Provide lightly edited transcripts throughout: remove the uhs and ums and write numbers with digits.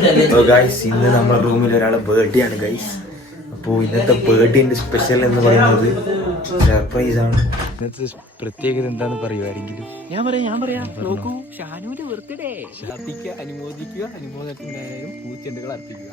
Guys ഇന്ന് നമ്മുടെ റൂമിൽ ഒരാളെ ബർത്ത്ഡേ ആണ് ഗൈസ്. അപ്പോൾ ഇന്നത്തെ ബർത്ത്ഡേന്റെ സ്പെഷ്യൽ എന്ന് പറയുന്നത് സർപ്രൈസ് ആണ്. ഇന്നത്തെ പ്രത്യേകത എന്താന്ന് പറയുമായിരിക്കും. ഞാൻ പറയാം. നോക്കൂ, ഷാനുവിന്റെ ബർത്ത്ഡേ. അർപ്പിക്കുക, അനുമോദിക്കുക, അനുമോദനത്തിനായാലും പൂച്ചെണ്ടുകൾ അർപ്പിക്കുക.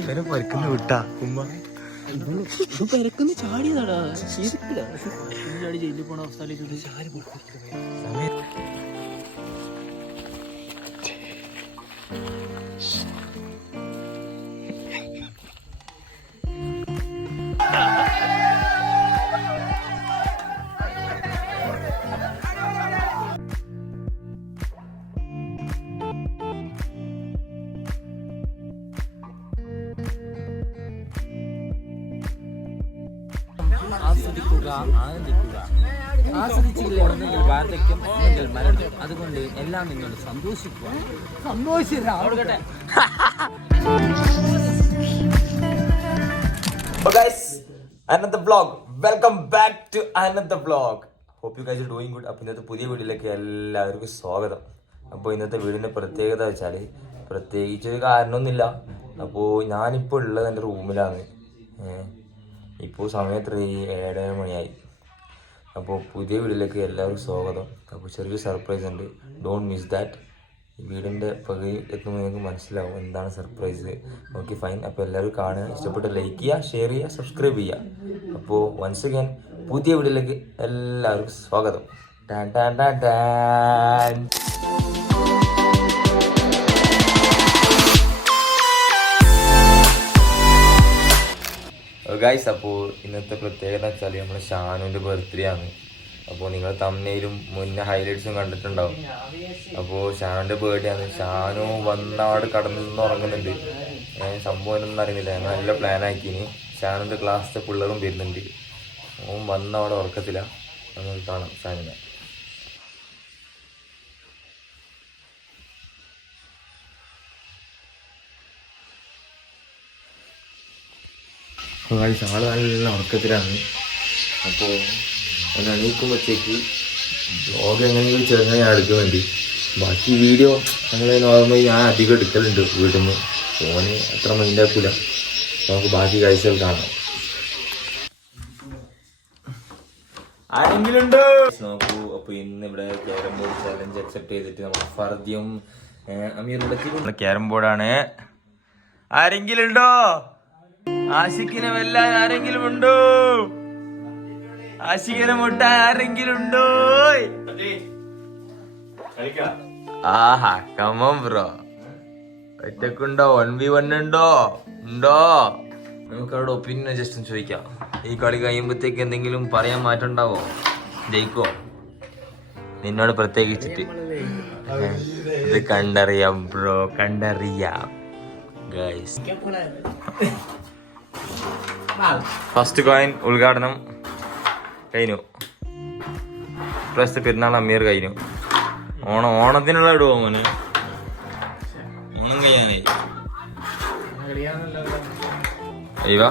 ഇവനെ പരക്കുന്ന വിട്ടാ ഉമ്മ പെരക്കുന്ന ചാടിയതാടാ. ചാടി ജയിലിൽ പോണ അവസ്ഥയിലേക്ക് സമയം. ആസ്വദിക്കുക, ആനന്ദിക്കുക. ആസ്വദിച്ചില്ലെങ്കിൽ വാർദ്ധക്യം, അല്ലെങ്കിൽ മരണം. അതുകൊണ്ട് എല്ലാം നിങ്ങൾ സന്തോഷിക്കുക. സന്തോഷിക്കട്ടെ. another vlog. Welcome back to another vlog. Hope you guys are doing good. അപ്പോൾ ഇന്നത്തെ പുതിയ വീഡിയോയിലേക്ക് എല്ലാവർക്കും സ്വാഗതം. അപ്പോൾ ഇന്നത്തെ വീടിൻ്റെ പ്രത്യേകത വെച്ചാൽ പ്രത്യേകിച്ചൊരു കാരണമൊന്നുമില്ല. അപ്പോൾ ഞാനിപ്പോൾ ഉള്ളത് എൻ്റെ റൂമിലാണ്. ഇപ്പോൾ സമയം 7:30 മണിയായി. അപ്പോൾ പുതിയ വീഡിയോയിലേക്ക് എല്ലാവർക്കും സ്വാഗതം. അപ്പോൾ ചെറിയൊരു സർപ്രൈസ് ഉണ്ട്, ഡോണ്ട് മിസ് ദാറ്റ്. ഈ വീടിൻ്റെ പകുതി എത്തുമ്പോൾ നിങ്ങൾക്ക് മനസ്സിലാവും എന്താണ് സർപ്രൈസ്. Okay fine. അപ്പോൾ എല്ലാവരും കാണുക, ഇഷ്ടപ്പെട്ട് ലൈക്ക് ചെയ്യുക, ഷെയർ ചെയ്യുക, സബ്സ്ക്രൈബ് ചെയ്യുക. അപ്പോൾ വൺസ് അഗൈൻ പുതിയ വീഡിയോയിലേക്ക് എല്ലാവർക്കും സ്വാഗതം. Tan tan tan tan. Guys, അപ്പോൾ ഇന്നത്തെ പ്രത്യേകത വെച്ചാൽ നമ്മുടെ ഷാനുവിൻ്റെ ബർത്ത്ഡേ ആണ്. അപ്പോൾ നിങ്ങൾ തമ്മിലും മുന്നേ ഹൈലൈറ്റ്സും കണ്ടിട്ടുണ്ടാവും. അപ്പോൾ ഷാനുവിൻ്റെ ബർത്ത്ഡേ ആണ്. ഷാനു വന്നാട് കടന്നുറങ്ങുന്നുണ്ട്. സംഭവം എന്നൊന്നും അറിയുന്നില്ല. ഞങ്ങൾ നല്ല പ്ലാൻ ആക്കിന്. ഷാനുവിൻ്റെ ക്ലാസ്സിലെ പിള്ളേരും വരുന്നുണ്ട്. ഓൻ വന്നവിടെ ഉറക്കത്തില്ല. നമുക്ക് കാണാം ഷാനുവിനെ. ആള് നല്ല ഉറക്കത്തിലാണ്. അപ്പോൾ ഒന്ന് എണീക്കുമ്പോഴത്തേക്ക് വ്ലോഗ് എങ്ങനെയെങ്കിലും ചെറുങ്ങനെ എടുക്കുന്നുണ്ട്. ബാക്കി വീഡിയോ ഞങ്ങൾ നോർമലി ഞാൻ അധികം എടുക്കലുണ്ട് വീട്ടിൽ നിന്ന്. ഫോന് അത്ര മൈൻഡാക്കില്ല. നമുക്ക് ബാക്കി കാഴ്ചകൾ കാണാം. ആരെങ്കിലും ഉണ്ടോ നോക്കൂ. അപ്പോൾ ഇന്ന് ഇവിടെ ക്യാരം ബോർഡ് ചലഞ്ച് അക്സെപ്റ്റ് ചെയ്തിട്ട് നമ്മൾ ഫർദിയും അമീറും ക്യാരം ബോർഡാണ്. ആരെങ്കിലും ഉണ്ടോ? ആശിക്കിനെ വെല്ലാൻ ആരെങ്കിലും ഉണ്ടോ? ആശിക്കിനെ മുട്ടാൻ ആരെങ്കിലും ഉണ്ടോ? ആഹാ കമോൺ ബ്രോ. ഒറ്റക്കുണ്ടോ? 1v1 ഉണ്ടോ? നമുക്ക് അവിടെ ഒപ്പീനിയൻ ജസ്റ്റ് ഒന്ന് ചോദിക്കാം. ഈ കളി കഴിയുമ്പോഴത്തേക്ക് എന്തെങ്കിലും പറയാൻ മാറ്റമുണ്ടാവോ? ജയിക്കോ? നിന്നോട് പ്രത്യേകിച്ചിട്ട് ഇത് കണ്ടറിയാം ബ്രോ, കണ്ടറിയാം ഗൈസ്. ഫസ്റ്റ് കോയിൻ ഉദ്ഘാടനം കഴിഞ്ഞു. പ്ലസ് പെരുന്നാൾ അമീർ കഴിഞ്ഞു. ഓണത്തിനുള്ള ഇടുവോ മോന്? ഓണം കഴിയാനായി. അയ്യോ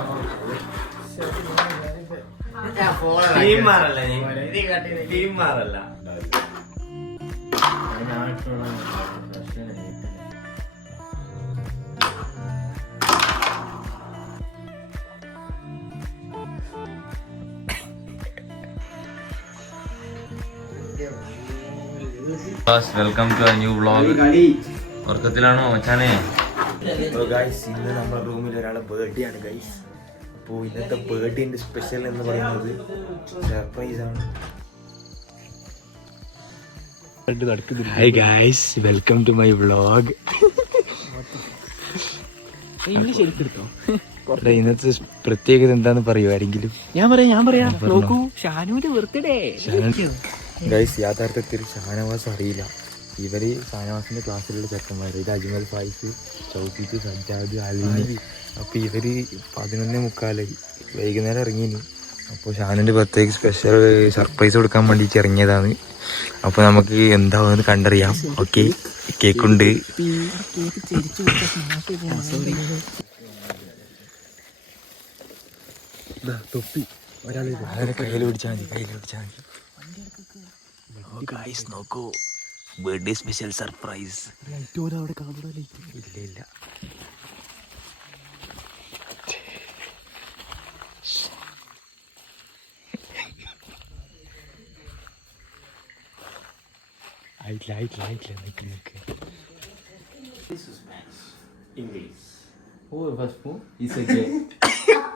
വെൽക്കം ടു ന്യൂ വ്ളോഗ്. ഉറക്കത്തിലാണോ മച്ചാനെ? ഇന്ന് നമ്മുടെ റൂമിൽ ഒരാളെ ബർത്ത്ഡേ ആണ് ഗൈസ്. അപ്പോൾ ഇന്നത്തെ ബർത്ത്ഡേന്റെ സ്പെഷ്യൽ എന്ന് പറയുന്നത് സർപ്രൈസ് ആണ്. Hi guys, welcome to my vlog. ഇന്നത്തെ പ്രത്യേകത എന്താന്ന് പറയുമായിരിക്കും. ഞാൻ പറയാം. നോക്കൂ, ഷാനുവിന്റെ ബർത്ത്ഡേ. ഗൈസ്, യാഥാർത്ഥ്യത്തിൽ ഷാനവാസ് അറിയില്ല. ഇവര് ഷാനവാസിന്റെ ക്ലാസ്സിലുള്ള ചെക്കന്മാര്. ഇത് അജ്മൽ ഫായിസ്, ചൗക്കിത്ത്, സജ്ജാദ്, അലീനി. അപ്പോൾ ഇവര് 11:45 വൈകുന്നേരം ഇറങ്ങിനി. അപ്പോൾ ഷാനുവിന്റെ ബർത്ത്ഡേക്ക് സ്പെഷ്യൽ സർപ്രൈസ് കൊടുക്കാൻ വേണ്ടിയിട്ട് ഇറങ്ങിയതാണ്. അപ്പോൾ നമുക്ക് എന്താണെന്ന് കണ്ടറിയാം. ഓക്കെ, കേക്കുണ്ട്. തൊപ്പി ഒരാളെ കയ്യിൽ പിടിച്ചാൽ മതി. ഗൈസ് നോക്കൂ, ബർത്ത്ഡേ സ്പെഷ്യൽ സർപ്രൈസ്. ഇല്ല ഇല്ല.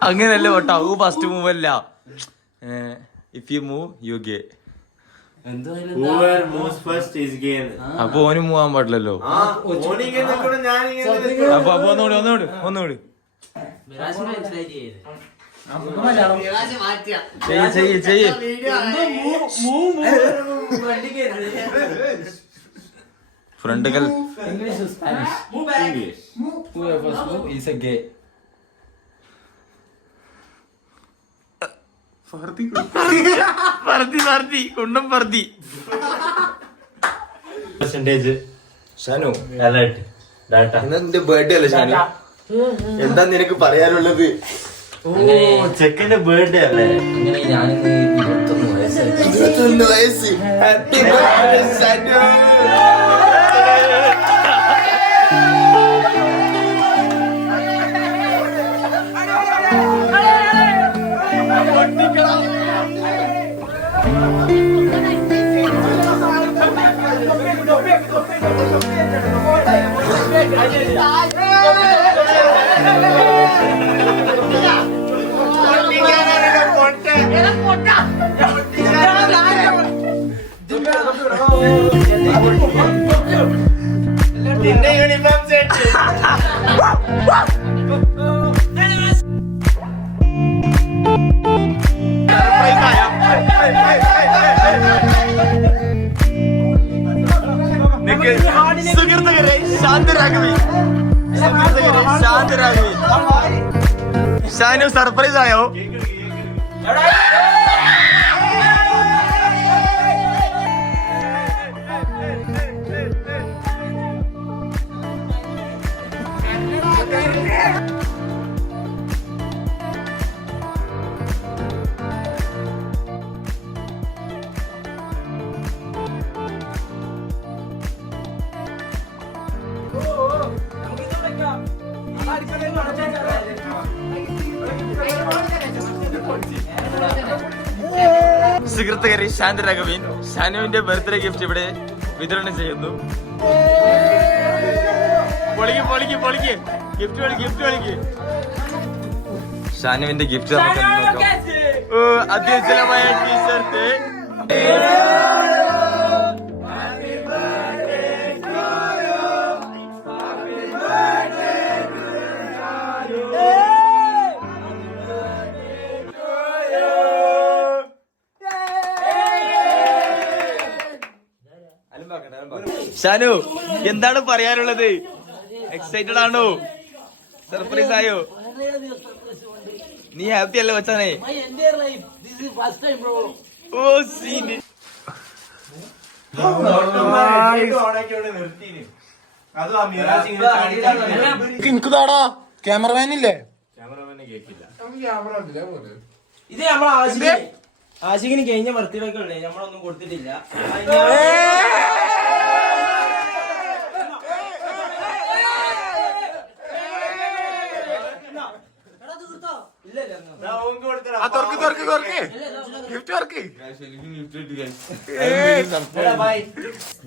അങ്ങനല്ലേ കേട്ടോ, ഫസ്റ്റ് മൂവ് അല്ല. ഇഫ് യു മൂവ് യു ഗേ. അപ്പൊ ഓന് മൂവാൻ പാടില്ലല്ലോ. അപ്പൊ ഒന്നുകൂടി ചെയ്യ്. ഫ്രണ്ടുകൾ കുണ്ടം പറത്തി. ഷാനു ഇന്നെന്റെ ബർത്ത്ഡേ അല്ലേ ഷാനു? എന്താ നിനക്ക് പറയാനുള്ളത്? ചെക്കന്റെ ബർത്ത്ഡേ അല്ലേ? 21 വയസ്സ്. Happy birthday Shanu. Uniform set സുഹൃത്തുക്കളെ ശാന്തരാഘവി. ഷാനു സർപ്രൈസ് ആയോ? സുഹൃത്തുക്കളെ ശാന്തരാഘവൻ ഷാനുവിന്റെ ബർത്ത്ഡേ ഗിഫ്റ്റ് ഇവിടെ വിതരണം ചെയ്യുന്നു. പൊളിക്ക് ഗിഫ്റ്റ് ഷാനുവിന്റെ ഗിഫ്റ്റ് നമുക്ക് നോക്കാം. അത്യുജ്വലമായ ടീഷർട്ട്. ഷാനു എന്താണ് പറയാനുള്ളത്? എക്സൈറ്റഡ് ആണോ? സർപ്രൈസ് ആയോ? നീ ഹാപ്പി അല്ലേ വച്ചാനേ? ഓ സീന് എനിക്കുതാടാ ക്യാമറമാൻ ഇല്ലേ? ഇത് നമ്മൾ ആശിക്കിന് കഴിഞ്ഞ ബർത്ത്ഡേക്ക് ഉള്ളേ, നമ്മളൊന്നും കൊടുത്തിട്ടില്ല.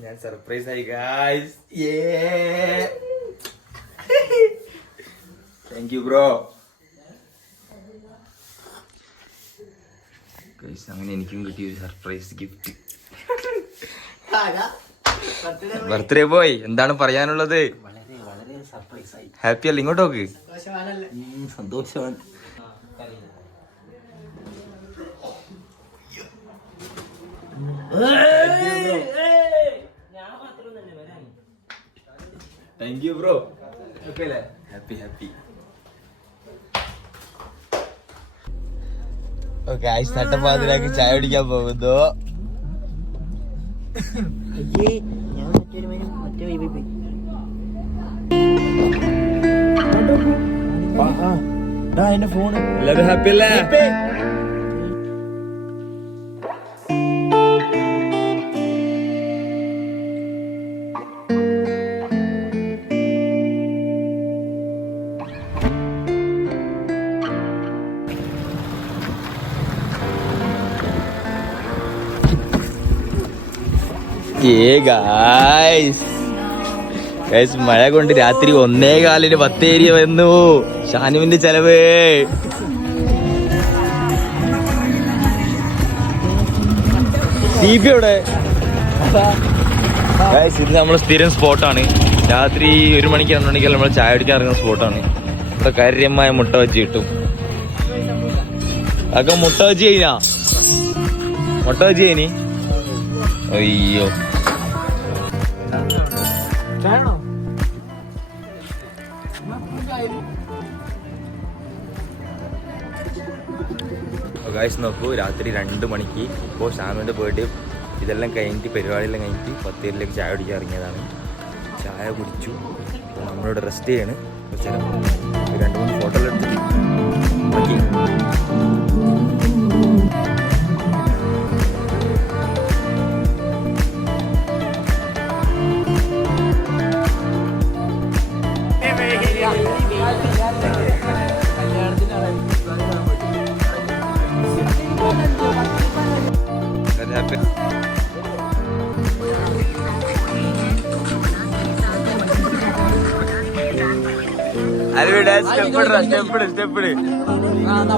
ഞാൻ സർപ്രൈസ് ആയി ഗായ്സ്. Thank you bro. അങ്ങനെ എനിക്കും കിട്ടിയ ഒരു സർപ്രൈസ് ഗിഫ്റ്റ്. ബർത്ത്ഡേ ബോയ് എന്താണ് പറയാനുള്ളത്? വളരെ സർപ്രൈസ് ആയി. ഹാപ്പി അല്ല? ഇങ്ങോട്ട് നോക്ക്. സന്തോഷമാണ്. Thank you bro. ഓക്കെ അല്ലേ? ഹാപ്പി. ഓക്കെ ആയിഷ് നട്ടപ്പാതിരാക്കി ചായ കുടിക്കാൻ പോകുന്നു. ഞാൻ മറ്റേ വൈബിൽ പോയി. എന്റെ ഫോണ് എല്ലാവരും ഹാപ്പി അല്ലേ? മഴ കൊണ്ട് രാത്രി 1:15 10 ഏരിയ വന്നു. ഷാനുവിന്റെ ചെലവ്. ഇവിടെ ഇത് നമ്മളെ സ്ഥിരം സ്പോട്ടാണ്. രാത്രി 1 മണിക്ക് 2 മണിക്കെല്ലാം നമ്മൾ ചായ കുടിക്കാൻ ഇറങ്ങുന്ന സ്പോട്ടാണ്. ഇവിടെ കാര്യമായ മുട്ട ബജ്ജി കിട്ടും. അതൊക്കെ മുട്ട ബജ്ജി കഴിഞ്ഞി അയ്യോ ഗായ്സ് നോക്കൂ, രാത്രി 2 മണിക്ക് ഇപ്പോൾ ഷാനുവിൻ്റെ ബർത്ത്ഡേ ഇതെല്ലാം കഴിഞ്ഞിട്ട് പരിപാടിയെല്ലാം കഴിഞ്ഞിട്ട് 10 ഏരിയയിലേക്ക് ചായ കുടിക്കാൻ ഇറങ്ങിയതാണ്. ചായ കുടിച്ചു. നമ്മളിവിടെ റെസ്റ്റ് ചെയ്യാണ്. കുറച്ച് നേരം 2-3 ഫോട്ടോ എടുത്തിട്ട്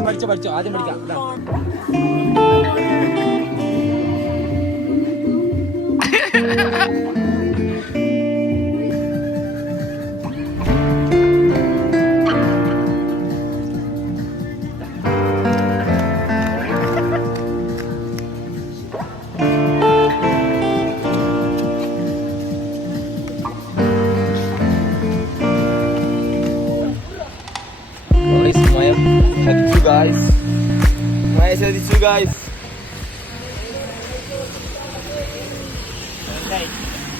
ബാക്കി പഠിച്ചോ ആദ്യം പഠിക്കാം.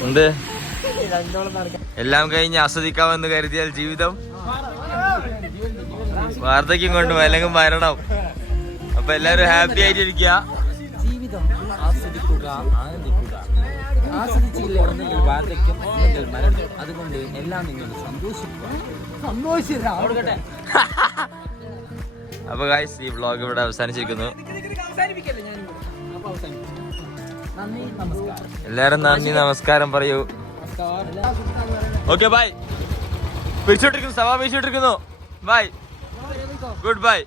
ഉണ്ട്. എല്ലാം കഴിഞ്ഞ് ആസ്വദിക്കാമെന്ന് കരുതിയാൽ ജീവിതം വാർദ്ധക്യം കൊണ്ട് അല്ലെങ്കിൽ മരണം. അപ്പൊ എല്ലാരും ഹാപ്പി ആയിട്ടിരിക്കുക. ജീവിതം ആസ്വദിക്കുക, ആനന്ദിക്കുക. ആസ്വദിച്ചില്ല ഒന്നെങ്കിൽ വാർദ്ധക്യം, ഒന്നെങ്കിൽ മരണം. അതുകൊണ്ട് എല്ലാം നിങ്ങൾ സന്തോഷിക്കുക. അപ്പൊ ഗൈസ്, ഈ വ്ളോഗ് ഇവിടെ അവസാനിച്ചിരിക്കുന്നു. എല്ലാരും നന്ദി നമസ്കാരം പറയൂ. Okay bye. പിടിച്ചോട്ടിരിക്കുന്നു, സഭ പിടിച്ചോട്ടിരിക്കുന്നു. By, good bye.